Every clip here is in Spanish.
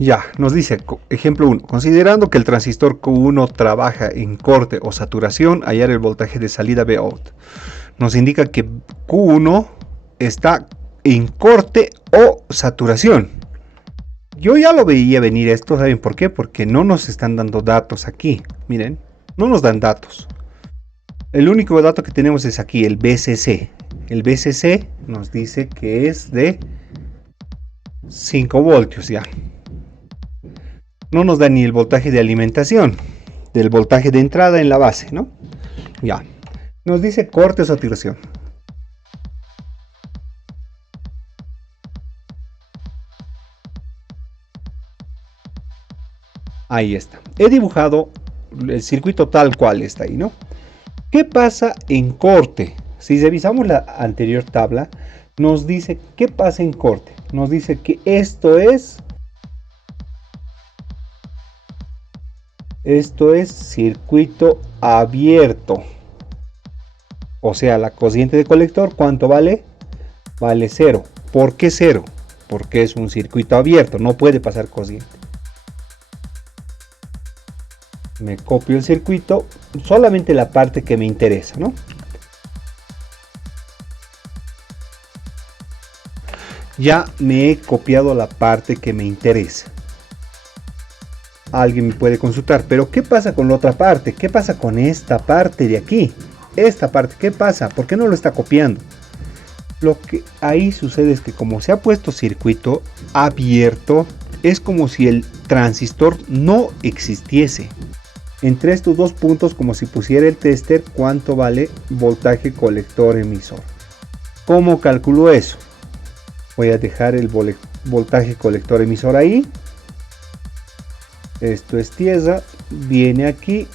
Ya, nos dice, ejemplo 1, considerando que el transistor Q1 trabaja en corte o saturación, hallar el voltaje de salida Vout. Nos indica que Q1 está en corte o saturación. Yo ya lo veía venir esto, ¿saben por qué? Porque no nos están dando datos aquí, miren, no nos dan datos. El único dato que tenemos es aquí, el BCC. El BCC nos dice que es de 5 voltios ya. No nos da ni el voltaje de alimentación, del voltaje de entrada en la base, ¿no? Ya. Nos dice corte o saturación. Ahí está. He dibujado el circuito tal cual está ahí, ¿no? ¿Qué pasa en corte? Si revisamos la anterior tabla, nos dice qué pasa en corte. Nos dice que esto es circuito abierto. O sea, la cociente de colector, ¿cuánto vale? Vale 0. ¿Por qué 0? Porque es un circuito abierto, no puede pasar cociente. Me copio el circuito, solamente la parte que me interesa, ¿no? Ya me he copiado la parte que me interesa. Alguien me puede consultar, pero ¿qué pasa con la otra parte? ¿Qué pasa con esta parte de aquí? Esta parte, ¿qué pasa? ¿Por qué no lo está copiando? Lo que ahí sucede es que como se ha puesto circuito abierto, es como si el transistor no existiese. Entre estos dos puntos, como si pusiera el tester, ¿cuánto vale voltaje colector emisor? ¿Cómo calculo eso? Voy a dejar el voltaje colector emisor ahí. Esto es tierra, viene aquí.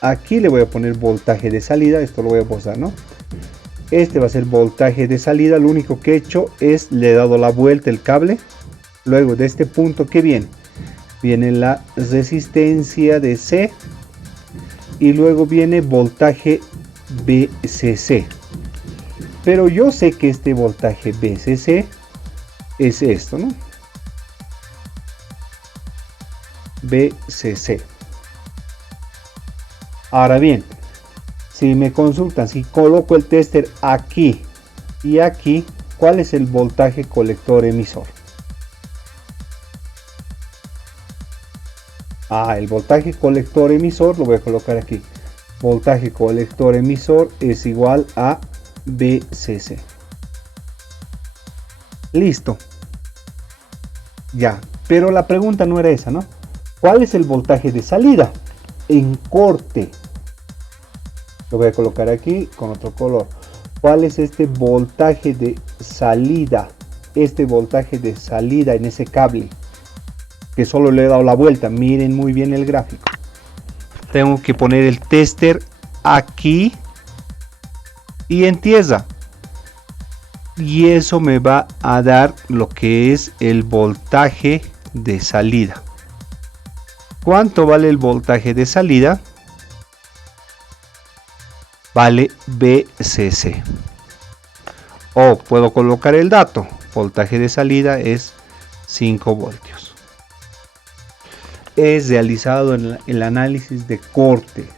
Aquí le voy a poner voltaje de salida, esto lo voy a posar, ¿no? Este va a ser voltaje de salida, lo único que he hecho es le he dado la vuelta el cable. Luego de este punto, ¿qué viene? Viene la resistencia de C y luego viene voltaje BCC. Pero yo sé que este voltaje BCC es esto, ¿no? BCC. Ahora bien, si me consultan, si coloco el tester aquí y aquí, ¿cuál es el voltaje colector emisor? El voltaje colector emisor lo voy a colocar aquí. Voltaje colector emisor es igual a BCC. Listo. Ya, pero la pregunta no era esa, ¿no? ¿Cuál es el voltaje de salida? En corte. Lo voy a colocar aquí con otro color. ¿Cuál es este voltaje de salida? Este voltaje de salida en ese cable. Que solo le he dado la vuelta. Miren muy bien el gráfico. Tengo que poner el tester aquí y en tierra. Y eso me va a dar lo que es el voltaje de salida. ¿Cuánto vale el voltaje de salida? Vale BCC. O puedo colocar el dato. Voltaje de salida es 5 voltios. Es realizado en el análisis de corte.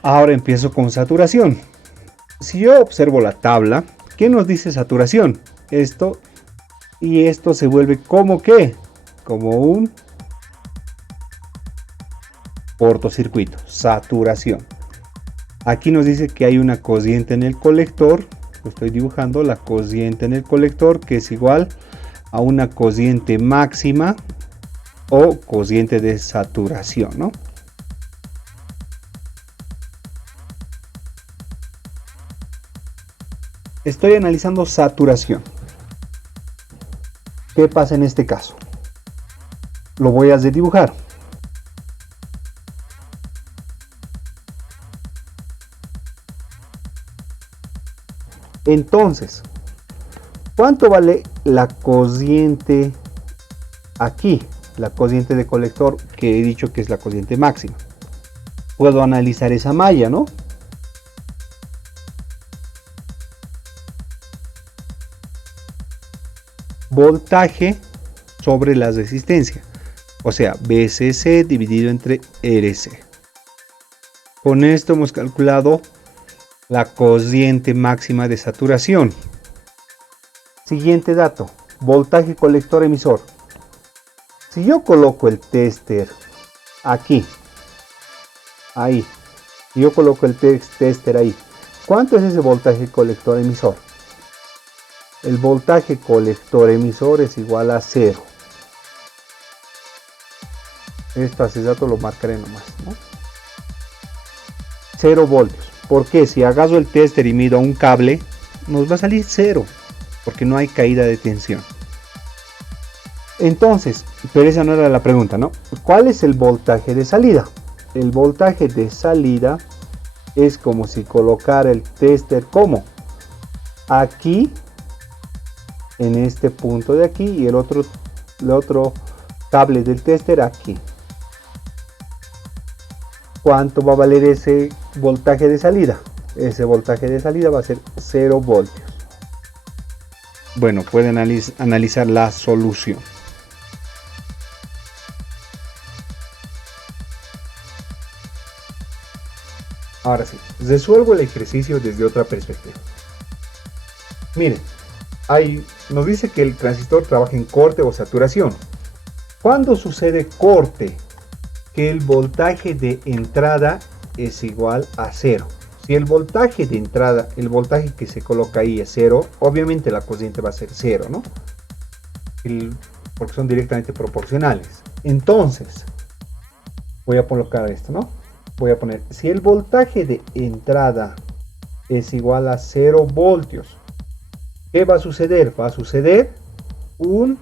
Ahora empiezo con saturación. Si yo observo la tabla, ¿qué nos dice saturación? Esto y esto se vuelve como que, como un cortocircuito, saturación. Aquí nos dice que hay una cociente en el colector, lo estoy dibujando, la cociente en el colector que es igual a una cociente máxima o cociente de saturación, ¿no? Estoy analizando saturación. ¿Qué pasa en este caso? Lo voy a dibujar. Entonces, ¿cuánto vale la cociente aquí? La cociente de colector que he dicho que es la cociente máxima. Puedo analizar esa malla, ¿no? voltaje sobre la resistencia, o sea, VCC dividido entre RC. Con esto hemos calculado la corriente máxima de saturación. Siguiente dato, voltaje colector emisor. Si yo coloco el tester aquí, ahí, y yo coloco el tester ahí, ¿cuánto es ese voltaje colector emisor? El voltaje colector emisor es igual a 0. Esto hace dato lo marcaré nomás, ¿no? 0 voltios. ¿Por qué? Si agarro el tester y mido un cable, nos va a salir 0, porque no hay caída de tensión. Entonces, pero esa no era la pregunta, ¿no? ¿Cuál es el voltaje de salida? El voltaje de salida es como si colocara el tester como aquí, en este punto de aquí, y el otro cable del tester aquí. ¿Cuánto va a valer ese voltaje de salida? Ese voltaje de salida va a ser 0 voltios. Bueno, pueden analizar la solución. Ahora sí, resuelvo el ejercicio desde otra perspectiva. Miren, nos dice que el transistor trabaja en corte o saturación. ¿Cuándo sucede corte? Que el voltaje de entrada es igual a 0. Si el voltaje de entrada, el voltaje que se coloca ahí es 0, obviamente la corriente va a ser 0, ¿no? Porque son directamente proporcionales. Entonces, voy a colocar esto, ¿no? Voy a poner, si el voltaje de entrada es igual a 0 voltios, ¿qué va a suceder? Va a suceder un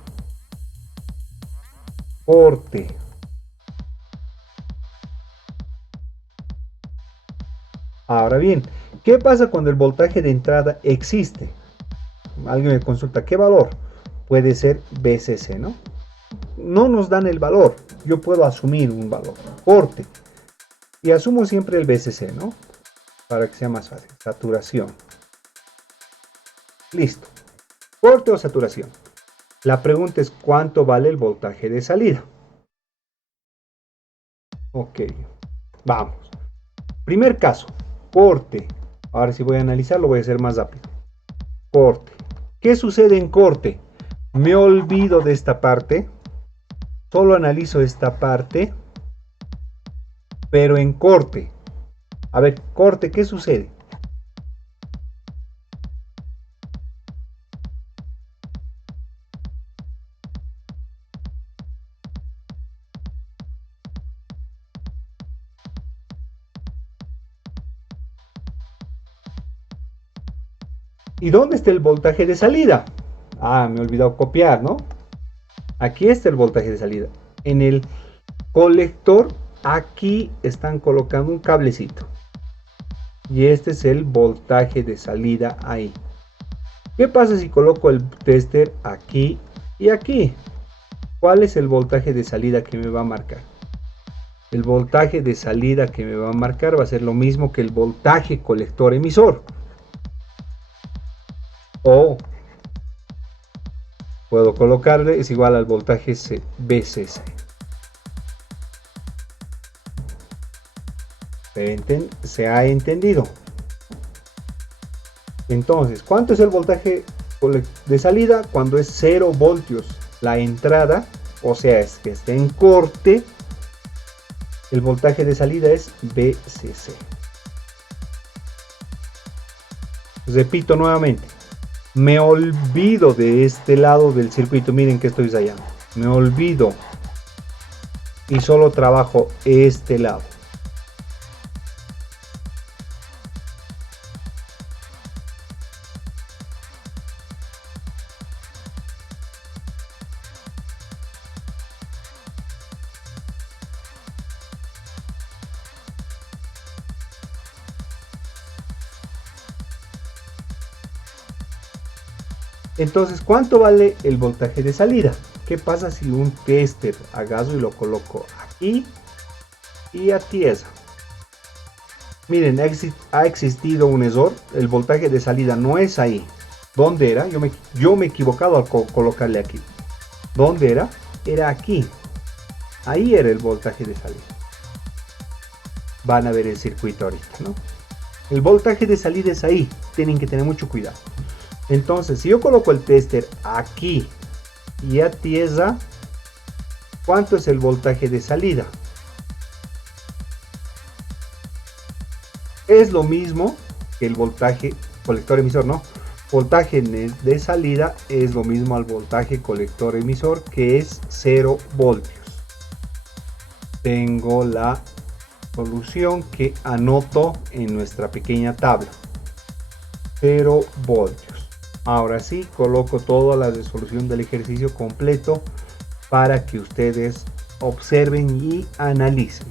corte. Ahora bien, ¿qué pasa cuando el voltaje de entrada existe? Alguien me consulta, ¿qué valor? Puede ser VCC, ¿no? No nos dan el valor, yo puedo asumir un valor, corte. Y asumo siempre el VCC, ¿no? Para que sea más fácil, saturación. Listo. Corte o saturación. La pregunta es, ¿cuánto vale el voltaje de salida? Ok, vamos. Primer caso, corte. Ahora si voy a analizarlo voy a hacer más rápido. Corte. ¿Qué sucede en corte? Me olvido de esta parte. Solo analizo esta parte. Pero en corte. A ver, corte, ¿qué sucede? ¿Y dónde está el voltaje de salida? Ah, me he olvidado copiar, ¿no? Aquí está el voltaje de salida. En el colector, aquí están colocando un cablecito. Y este es el voltaje de salida ahí. ¿Qué pasa si coloco el tester aquí y aquí? ¿Cuál es el voltaje de salida que me va a marcar? El voltaje de salida que me va a marcar va a ser lo mismo que el voltaje colector emisor. O puedo colocarle, es igual al voltaje VCC. ¿Se ha entendido? Entonces, ¿cuánto es el voltaje de salida? Cuando es 0 voltios la entrada, o sea, es que está en corte, el voltaje de salida es VCC. Repito nuevamente, me olvido de este lado del circuito, miren que estoy ensayando, me olvido y solo trabajo este lado. Entonces, ¿cuánto vale el voltaje de salida? ¿Qué pasa si un tester agarro y lo coloco aquí y a tierra? Miren, ha existido un error. El voltaje de salida no es ahí. ¿Dónde era? Yo me he equivocado al colocarle aquí. ¿Dónde era? Era aquí. Ahí era el voltaje de salida. Van a ver el circuito ahorita, ¿no? El voltaje de salida es ahí. Tienen que tener mucho cuidado. Entonces, si yo coloco el tester aquí y a tierra, ¿cuánto es el voltaje de salida? Es lo mismo que el voltaje colector emisor, ¿no? Voltaje de salida es lo mismo al voltaje colector emisor, que es 0 voltios. Tengo la solución que anoto en nuestra pequeña tabla. 0 voltios. Ahora sí, coloco toda la resolución del ejercicio completo para que ustedes observen y analicen.